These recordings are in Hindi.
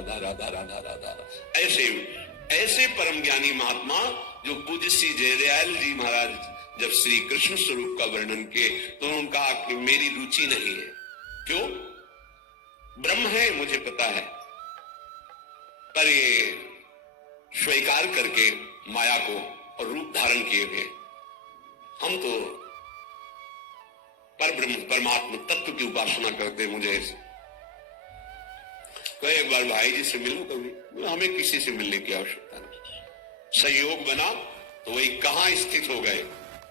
राधा राधा राधा राधा। ऐसे ऐसे परम ज्ञानी महात्मा जो पूज्य श्री जयदयाल जी महाराज जब श्री कृष्ण स्वरूप का वर्णन किए तो उन्होंने कहा कि मेरी रुचि नहीं है। क्यों? ब्रह्म है मुझे पता है, पर ये स्वीकार करके माया को और रूप धारण किए हुए हम तो पर ब्रह्म परमात्मा तत्व की उपासना करते। मुझे कहे एक बार भाई जी से मिलूं कभी, हमें किसी से मिलने की आवश्यकता नहीं। संयोग बना तो वही कहां स्थित हो गए,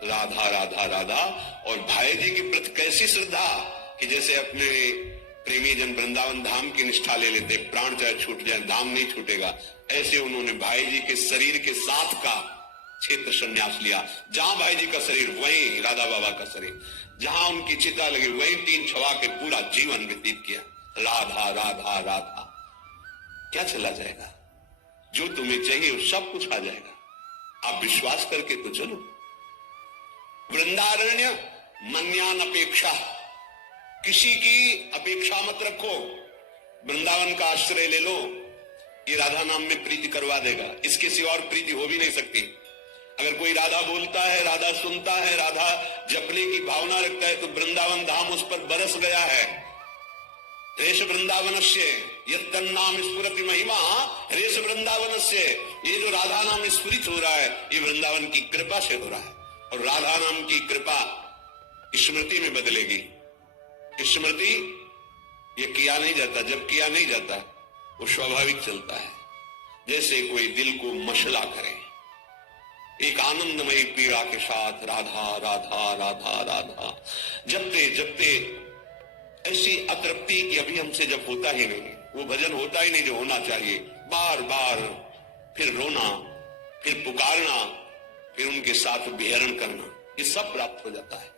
राधा राधा राधा। और भाई जी की प्रति कैसी श्रद्धा कि जैसे अपने प्रेमी जन वृंदावन धाम की निष्ठा ले लेते, प्राण चाहे छूट जाए धाम नहीं छूटेगा। ऐसे उन्होंने भाई जी के शरीर के साथ का क्षेत्र संन्यास लिया। जहां भाई जी का शरीर वहीं राधा बाबा का शरीर, जहां उनकी चिता लगी वहीं तीन छवा के पूरा जीवन व्यतीत किया। राधा राधा राधा। क्या चला जाएगा? जो तुम्हें चाहिए वो सब कुछ आ जाएगा। आप विश्वास करके तो चलो। वृंदारण्य मन्यान अपेक्षा, किसी की अपेक्षा मत रखो। वृंदावन का आश्रय ले लो, ये राधा नाम में प्रीति करवा देगा। इसके सिवा और प्रीति हो भी नहीं सकती। अगर कोई राधा बोलता है, राधा सुनता है, राधा जपने की भावना रखता है तो वृंदावन धाम उस पर बरस गया है। रेश वृंदावनस्य यत्तन्नाम स्फुरति महिमा रेश वृंदावनस्य। ये जो राधा नाम स्फुरित हो रहा है ये वृंदावन की कृपा से हो रहा है। और राधा नाम की कृपा स्मृति में बदलेगी। स्मृति ये किया नहीं जाता, जब किया नहीं जाता वो स्वाभाविक चलता है। जैसे कोई दिल को मसला करे एक आनंदमयी पीड़ा के साथ, राधा राधा राधा राधा जपते जपते ऐसी अतृप्ति की अभी हमसे जब होता ही नहीं, वो भजन होता ही नहीं जो होना चाहिए। बार बार फिर रोना, फिर पुकारना, फिर उनके साथ विहरण करना, ये सब प्राप्त हो जाता है।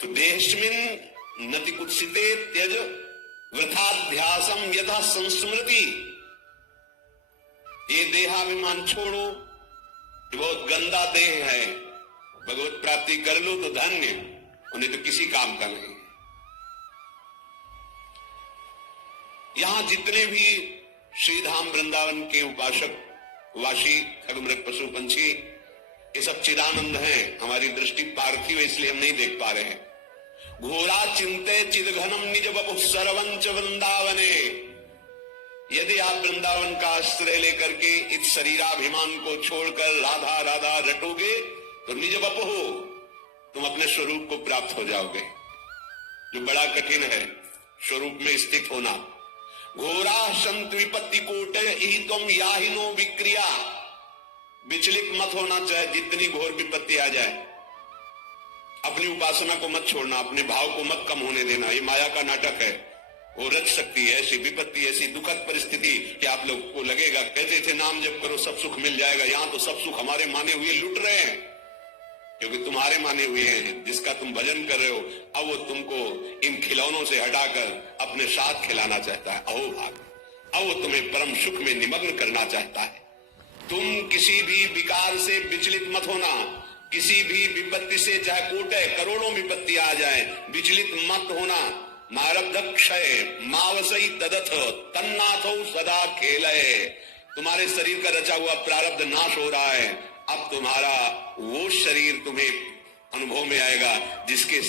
तो देहस्मिन् नति कुत्सिते त्यज वृथाध्यासम यथा संस्मृति। ये देहाभिमान छोड़ो, ये बहुत गंदा देह है। भगवत प्राप्ति कर लो तो धन्य, उन्हें तो किसी काम का नहीं। यहां जितने भी श्रीधाम वृंदावन के उपासक वासी खगमृग पशु पंछी ये सब चिदानंद हैं। हमारी दृष्टि पार्थिव है इसलिए हम नहीं देख पा रहे हैं। घोरा चिंते चिदघनम निज बपु सर्वंच वृंदावने। यदि आप वृंदावन का आश्रय लेकर के इस शरीराभिमान को छोड़कर राधा राधा रटोगे तो निज बपु तुम अपने स्वरूप को प्राप्त हो जाओगे, जो बड़ा कठिन है स्वरूप में स्थित होना। घोरा संत विपत्ति कोट ही तुम याहिनो विक्रिया। विचलित मत होना, चाहे जितनी घोर विपत्ति आ जाए। अपनी उपासना को मत छोड़ना, अपने भाव को मत कम होने देना। ये माया का नाटक है, वो रच सकती है ऐसी विपत्ति, ऐसी दुखद परिस्थिति कि आप लोग को लगेगा कहते थे नाम जप करो सब सुख मिल जाएगा। यहां तो सब सुख हमारे माने हुए लुट रहे हैं, क्योंकि तुम्हारे माने हुए हैं जिसका तुम भजन कर रहे हो। अब वो तुमको इन खिलौनों से हटाकर अपने साथ खिलाना चाहता है, अहो भाग। अब वो तुम्हें परम सुख में निमग्न करना चाहता है। तुम किसी भी विकार से विचलित मत होना, किसी भी विपत्ति से, चाहे कोटे करोड़ों विपत्ति आ जाए, विचलित मत होना। मारब्ध क्षय मावसई तदथ तन्नाथो सदा खेलय। तुम्हारे शरीर का रचा हुआ प्रारब्ध नाश हो रहा है। अब तुम्हारा वो शरीर तुम्हें अनुभव में आएगा जिसके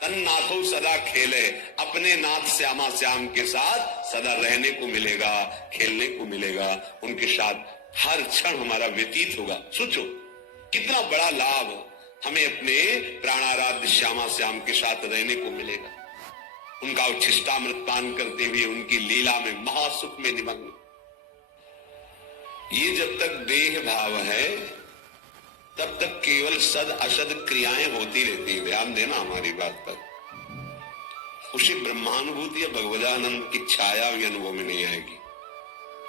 तन्नाथो सदा खेले, अपने नाथ श्यामा श्याम के साथ सदा रहने को मिलेगा, खेलने को मिलेगा। उनके साथ हर क्षण हमारा व्यतीत होगा। सोचो कितना बड़ा लाभ हमें अपने प्राणाराध्य श्यामा श्याम के साथ रहने को मिलेगा। उनका उच्छिष्टामृत पान करते हुए उनकी लीला में महासुख में निमग्न। ये जब तक देह भाव है तब तक केवल सद असद क्रियाएं होती रहती है। ध्यान देना हमारी बात पर। उसी ब्रह्मानुभूति या भगवदानंद की छाया भी अनुभव में नहीं आएगी।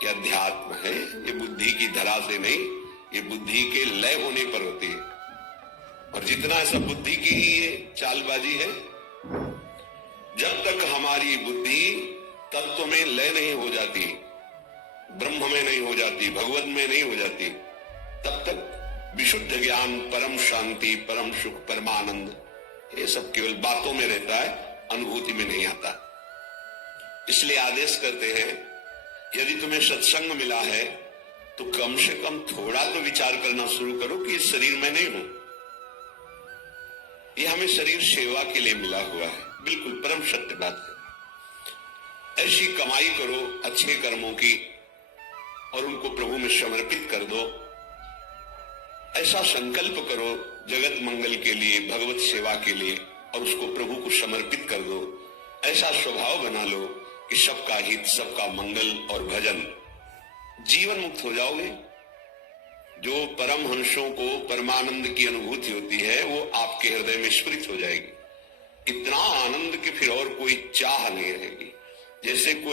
ये अध्यात्म है, ये बुद्धि की धरा से नहीं, ये बुद्धि के लय होने पर होती है। और जितना ऐसा बुद्धि की ही ये चालबाजी है, जब तक हमारी बुद्धि तत्व में लय नहीं हो जाती, ब्रह्म में नहीं हो जाती, भगवत में नहीं हो जाती, तब तक विशुद्ध ज्ञान, परम शांति, परम सुख, परमानंद ये सब केवल बातों में रहता है, अनुभूति में नहीं आता। इसलिए आदेश करते हैं, यदि तुम्हें सत्संग मिला है तो कम से कम थोड़ा तो विचार करना शुरू करो कि इस शरीर में नहीं हूं। यह हमें शरीर सेवा के लिए मिला हुआ है, बिल्कुल परम सत्य बात है। ऐसी कमाई करो अच्छे कर्मों की और उनको प्रभु में समर्पित कर दो। ऐसा संकल्प करो जगत मंगल के लिए, भगवत सेवा के लिए, और उसको प्रभु को समर्पित कर दो। ऐसा स्वभाव बना लो कि सबका हित, सबका मंगल और भजन, जीवन मुक्त हो जाओगे। जो परम हंसों को परमानंद की अनुभूति होती है वो आपके हृदय में स्फुरित हो जाएगी। इतना आनंद कि फिर और कोई चाह नहीं रहेगी। जैसे कोई